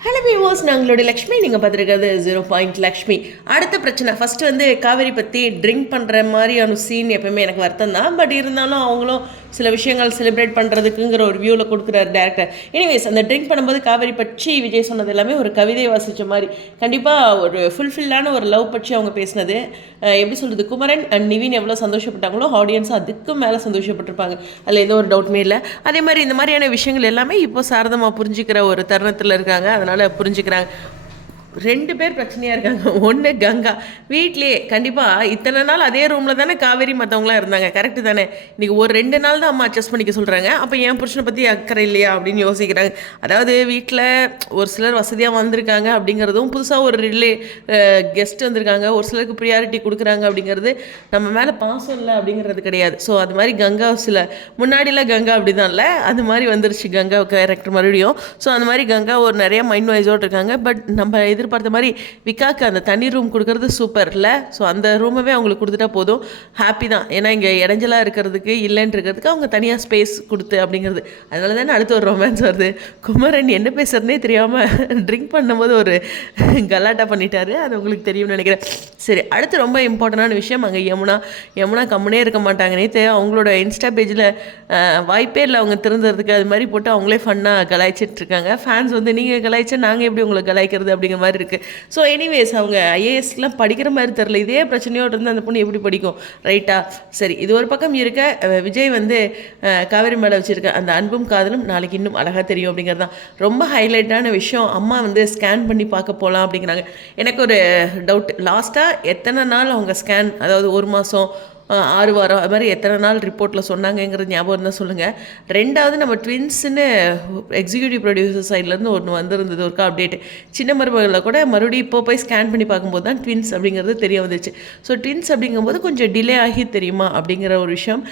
Hello viewers நாங்களோட Lakshmi நீங்கள் பார்த்துருக்கிறது zero point Lakshmi. அடுத்த பிரச்சனை ஃபஸ்ட்டு வந்து காவேரி பற்றி ட்ரிங்க் பண்ணுற மாதிரியான சீன் எப்பவுமே எனக்கு வருத்தம் தான் பட் இருந்தாலும் அவங்களும் சில விஷயங்கள் செலிப்ரேட் பண்ணுறதுக்குங்கிற ஒரு வியூவில் கொடுக்குறாரு டேரக்டர் எனிவேஸ் அந்த ட்ரிங்க் பண்ணும்போது காவேரி பற்றி விஜய் சொன்னது எல்லாமே ஒரு கவிதை வாசித்த மாதிரி. கண்டிப்பாக ஒரு ஃபுல்ஃபில்லான ஒரு லவ் பற்றி அவங்க பேசினது. எப்படி சொல்கிறது குமரன் அண்ட் நிவின் எவ்வளோ சந்தோஷப்பட்டாங்களோ ஆடியன்ஸ் அதுக்கும் மேலே சந்தோஷப்பட்டிருப்பாங்க. அதில் எந்த ஒரு டவுட்டுமே இல்லை. அதே மாதிரி இந்த மாதிரியான விஷயங்கள் எல்லாமே இப்போ சாரதமாக புரிஞ்சுக்கிற ஒரு தருணத்தில் இருக்காங்க. அதனால் புரிஞ்சுக்கிறாங்க. ரெண்டு பேர் பிரச்சனையாக இருக்காங்க. ஒன்று கங்கா. வீட்லேயே கண்டிப்பாக இத்தனை நாள் அதே ரூமில் தானே காவேரி மற்றவங்களாம் இருந்தாங்க. கரெக்டு தானே. இன்றைக்கி ஒரு ரெண்டு நாள் தான் அம்மா அட்ஜஸ்ட் பண்ணிக்க சொல்கிறாங்க அப்போ என் புருஷனை பற்றி அக்கறை இல்லையா அப்படின்னு யோசிக்கிறாங்க. அதாவது வீட்டில் ஒரு சிலர் வசதியாக வந்திருக்காங்க அப்படிங்கிறதும் புதுசாக ஒரு ரிலே கெஸ்ட் வந்திருக்காங்க. ஒரு சிலருக்கு ப்ரியாரிட்டி கொடுக்குறாங்க அப்படிங்கிறது நம்ம மேலே பாசம் இல்லை அப்படிங்கிறது கிடையாது. ஸோ அது மாதிரி கங்கா சில முன்னாடிலாம் கங்கா அப்படி தான் இல்லை. அது மாதிரி வந்துருச்சு கங்கா கேரக்டர் மறுபடியும். ஸோ அந்த மாதிரி கங்கா ஒரு நிறைய மைண்ட் வைஸோடு இருக்காங்க. பட் நம்ம இது எதிர்பார்த்த மாதிரி விக்காக்கு அந்த தனி ரூம் கொடுக்கறது சூப்பர் இல்லை ஸோ அந்த ரூமவே அவங்களுக்கு கொடுத்துட்டா போதும். ஹாப்பி தான். ஏன்னா இங்கே இடைஞ்சலாக இருக்கிறதுக்கு இல்லைன்னு இருக்கிறதுக்கு அவங்க தனியாக ஸ்பேஸ் கொடுத்து அப்படிங்கிறது. அதனால தானே அடுத்து ஒரு ரொமான்ஸ் வருது. குமரன் என்ன பேசுறதுனே தெரியாமல் ட்ரிங்க் பண்ணும்போது ஒரு கலாட்டா பண்ணிட்டாரு. அது உங்களுக்கு தெரியும்னு நினைக்கிறேன். சரி அடுத்து ரொம்ப இம்பார்ட்டண்டான விஷயம் அங்கே யமுனா. யமுனா கம்முனே இருக்க மாட்டாங்க. நேற்று அவங்களோட இன்ஸ்டா பேஜில் வாய்ப்பே இல்லை அவங்க திறந்துறதுக்கு அது மாதிரி போட்டு அவங்களே ஃபன்னாக கலாய்ச்சிட்டு இருக்காங்க. ஃபேன்ஸ் வந்து நீங்கள் கலாய்ச்சா நாங்கள் எப்படி உங்களை கலாய்க்கிறது? அப்படிங்கிற மாதிரி இருக்குது ஸோ எனிவேஸ் அவங்க ஐஏஎஸ்லாம் படிக்கிற மாதிரி தெரில இதே பிரச்சனையோடு இருந்து அந்த பொண்ணு எப்படி படிக்கும்? ரைட்டா சரி இது ஒரு பக்கம் இருக்க விஜய் வந்து காவேரி மேலே வச்சுருக்க அந்த அன்பும் காதலும் நாளைக்கு இன்னும் அழகாக தெரியும் அப்படிங்கிறது தான். ரொம்ப ஹைலைட்டான விஷயம் அம்மா வந்து ஸ்கேன் பண்ணி பார்க்க போகலாம் அப்படிங்கிறாங்க. எனக்கு ஒரு டவுட் லாஸ்ட்டாக எத்தனை நாள் அவங்க ஸ்கேன் அதாவது ஒரு மாதம் ஆறு வாரம். அது மாதிரி எத்தனை நாள் ரிப்போர்ட்டில் சொன்னாங்கங்கிறது ஞாபகம் தான் சொல்லுங்கள் ரெண்டாவது நம்ம ட்வின்ஸுன்னு எக்ஸிக்யூட்டிவ் ப்ரொடியூசர் சைட்லேருந்து ஒன்று வந்திருந்தது ஒருக்கா அப்டேட் சின்ன மருமகளில் கூட மறுபடியும் இப்போ போய் ஸ்கேன் பண்ணி பார்க்கும்போது தான் ட்வின்ஸ் அப்படிங்கிறது தெரிய வந்துச்சு. ஸோ ட்வின்ஸ் அப்படிங்கும்போது கொஞ்சம் டிலே ஆகி தெரியுமா அப்படிங்கிற ஒரு விஷயம்.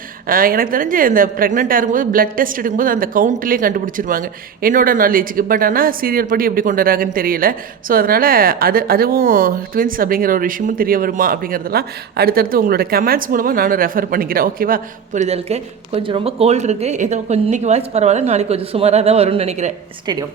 எனக்கு தெரிஞ்சு இந்த ப்ரெக்னெண்ட்டாக இருக்கும்போது பிளட் டெஸ்ட் எடுக்கும்போது அந்த கவுண்ட்லேயே கண்டுபிடிச்சிருவாங்க. என்னோட நாலேஜுக்கு பட் ஆனால் சீரியல் படி எப்படி கொண்டு வராங்கன்னு தெரியல. ஸோ அதனால் அது அதுவும் ட்வின்ஸ் அப்படிங்கிற ஒரு விஷயமும் தெரிய வருமா அப்படிங்கிறதெல்லாம் அடுத்தடுத்து உங்களோட கமெண்ட்ஸ் மூலமாக நானும் ரெஃபர் பண்ணிக்கிறேன். ஓகேவா புரிதலுக்கு கொஞ்சம் ரொம்ப கோல்டு இருக்குது ஏதோ கொஞ்சம் இன்னைக்கு வாய்ஸ் பரவாயில்ல நாளைக்கு கொஞ்சம் சுமாராக தான் வரும்னு நினைக்கிறேன். ஸ்டேடியம்